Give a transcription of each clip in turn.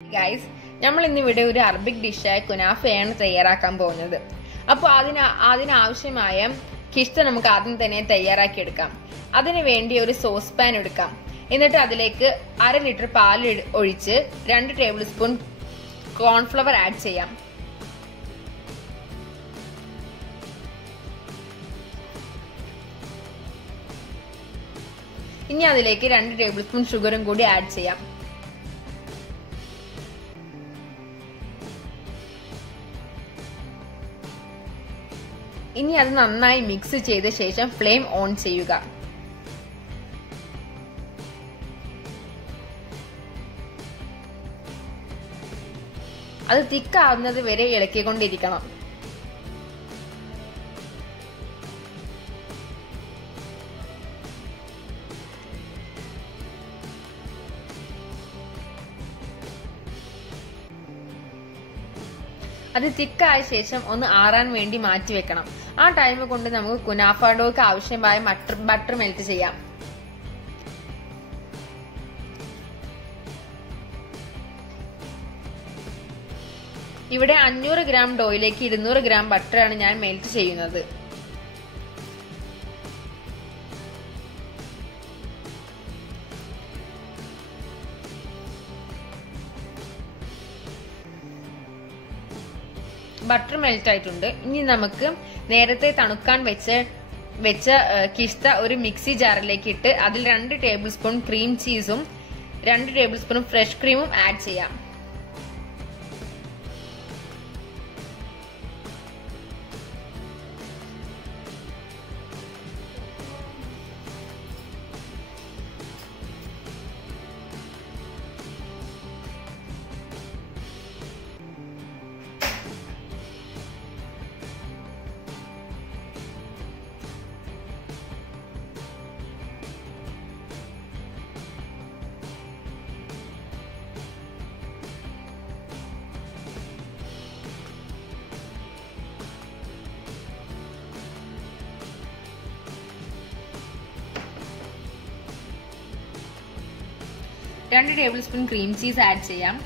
Guys, നമ്മൾ ഇന്ന് ഇവിടെ ഒരു അറബിക് ഡിഷായ കുനാഫയാണ് തയ്യാറാക്കാൻ പോകുന്നത്. അപ്പോൾ ആവശ്യമായ കിഷ്ത നമുക്ക് ആദ്യം തന്നെ തയ്യാറാക്കി എടുക്കാം. അതിനു വേണ്ടി ഒരു സോസ് പാൻ എടുക്കാം. എന്നിട്ട് അതിലേക്ക് 1/2 ലിറ്റർ പാൽ ഒഴിച്ച് 2 ടേബിൾ സ്പൂൺ കോൺഫ്ലവർ ആഡ് ചെയ്യാം. ഇനി അതിലേക്ക് 2 ടേബിൾ സ്പൂൺ ഷുഗറും കൂടി ആഡ് ചെയ്യാം. ഇനി അത് നന്നായി മിക്സ് ചെയ്ത ശേഷം ഫ്ലെയിം ഓൺ ചെയ്യുക. അത് തിക്കാവുന്നത് വരെ ഇളക്കിക്കൊണ്ടിരിക്കണം. അത് തിക്കായ ശേഷം ഒന്ന് ആറാൻ വേണ്ടി മാറ്റി വെക്കണം. ആ ടൈം കൊണ്ട് നമുക്ക് കുനാഫ ഡോയ്ക്ക് ആവശ്യമായ ബട്ടർ മെൽറ്റ് ചെയ്യാം. ഇവിടെ 500 ഗ്രാം ഡോയിലേക്ക് 200 ഗ്രാം ബട്ടറാണ് ഞാൻ മെൽറ്റ് ചെയ്യുന്നത്. ബട്ടർ മെൽറ്റ് ആയിട്ടുണ്ട്. ഇനി നമുക്ക് നേരത്തെ തണുക്കാൻ വെച്ച കിഷ്ത ഒരു മിക്സി ജാറിലേക്ക് ഇട്ട് അതിൽ 2 ടേബിൾ സ്പൂൺ ക്രീം ചീസും 2 ടേബിൾ സ്പൂൺ ഫ്രഷ് ക്രീമും ആഡ് ചെയ്യാം. രണ്ട് tablespoon cream cheese add ചെയ്യാം.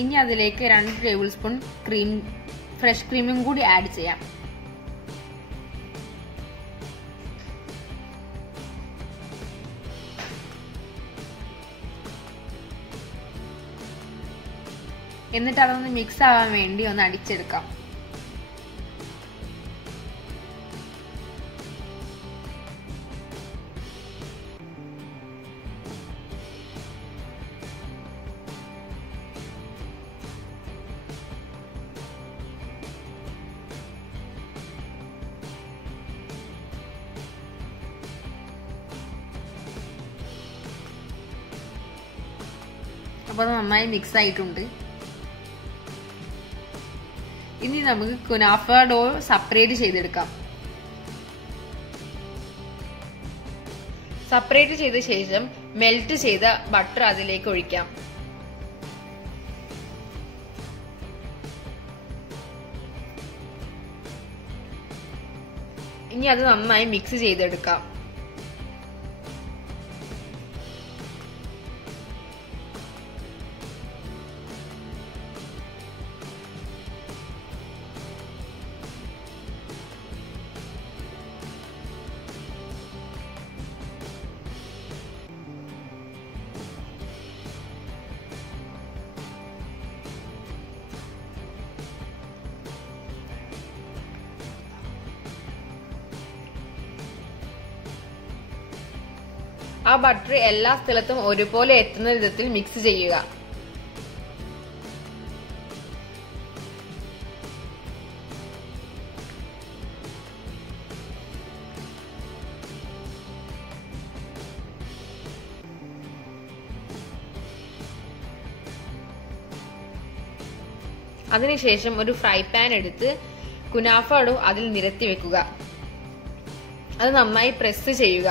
ഇനി അതിലേക്ക് 2 ടേബിൾ സ്പൂൺ ഫ്രഷ് ക്രീമും കൂടി ആഡ് ചെയ്യാം. എന്നിട്ട് അതൊന്ന് മിക്സ് ആവാൻ വേണ്ടി ഒന്ന് അടിച്ചെടുക്കാം. അപ്പോൾ നന്നായി മിക്സ് ആയിട്ടുണ്ട്. ഇനി നമുക്ക് കുനാഫ ഡോ സെപ്പറേറ്റ് ചെയ്തെടുക്കാം. സെപ്പറേറ്റ് ചെയ്ത ശേഷം മെൽറ്റ് ചെയ്ത ബട്ടർ അതിലേക്ക് ഒഴിക്കാം. ഇനി അത് നന്നായി മിക്സ് ചെയ്തെടുക്കാം. ആ ബട്ടർ എല്ലാ സ്ഥലത്തും ഒരുപോലെ എത്തുന്ന വിധത്തിൽ മിക്സ് ചെയ്യുക. അതിനുശേഷം ഒരു ഫ്രൈ പാൻ എടുത്ത് കുനാഫ ഡോ അതിൽ നിരത്തി വെക്കുക. അത് നന്നായി പ്രസ് ചെയ്യുക.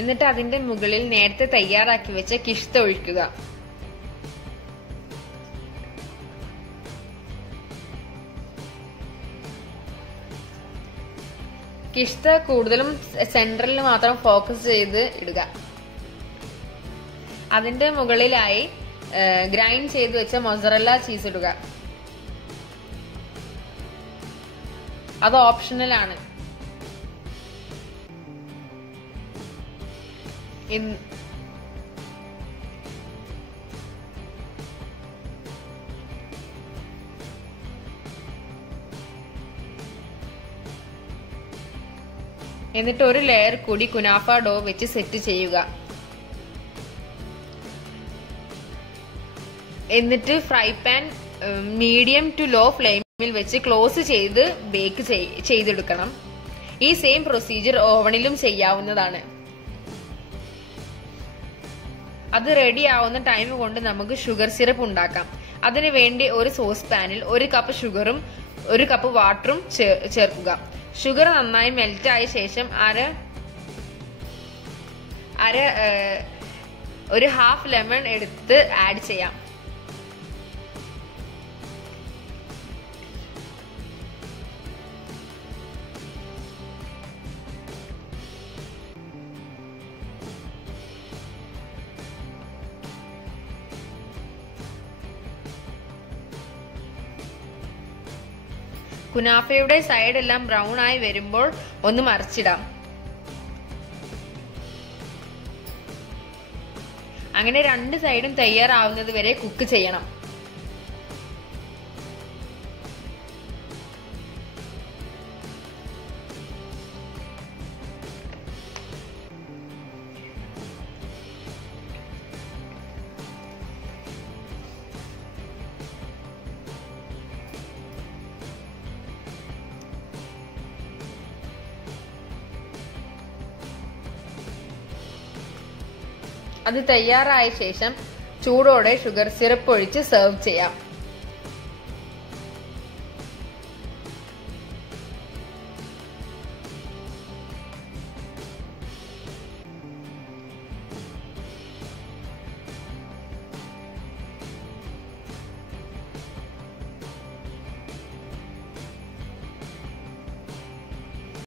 എന്നിട്ട് അതിന്റെ മുകളിൽ നേരത്തെ തയ്യാറാക്കി വെച്ച കിഷ്ത ഒഴിക്കുക. കിഷ്ത കൂടുതലും സെന്ററിൽ മാത്രം ഫോക്കസ് ചെയ്ത് ഇടുക. അതിന്റെ മുകളിലായി ഗ്രൈൻഡ് ചെയ്ത് വെച്ച മൊസറല്ല ചീസ് ഇടുക. അത് ഓപ്ഷണൽ ആണ്. എന്നിട്ട് ഒരു ലെയർ കൂടി കുനാഫ ഡോ വെച്ച് സെറ്റ് ചെയ്യുക. എന്നിട്ട് fry pan medium to low ഫ്ലെയിമിൽ വെച്ച് ക്ലോസ് ചെയ്ത് ബേക്ക് ചെയ്തെടുക്കണം. ഈ സെയിം പ്രൊസീജിയർ ഓവണിലും ചെയ്യാവുന്നതാണ്. അത് റെഡി ആവുന്ന ടൈം കൊണ്ട് നമുക്ക് ഷുഗർ സിറപ്പ് ഉണ്ടാക്കാം. അതിനു വേണ്ടി ഒരു സോസ് പാനിൽ 1 കപ്പ് ഷുഗറും 1 കപ്പ് വാട്ടറും ചേർക്കുക. ഷുഗർ നന്നായി മെൽറ്റ് ആയ ശേഷം ഒരു ഹാഫ് ലെമൺ എടുത്ത് ആഡ് ചെയ്യാം. കുനാഫയുടെ സൈഡ് എല്ലാം ബ്രൗൺ ആയി വരുമ്പോൾ ഒന്ന് മറിച്ചിടാം. അങ്ങനെ 2 സൈഡും തയ്യാറാവുന്നത് വരെ കുക്ക് ചെയ്യണം. അത് തയ്യാറായ ശേഷം ചൂടോടെ ഷുഗർ സിറപ്പ് ഒഴിച്ച് സെർവ് ചെയ്യാം.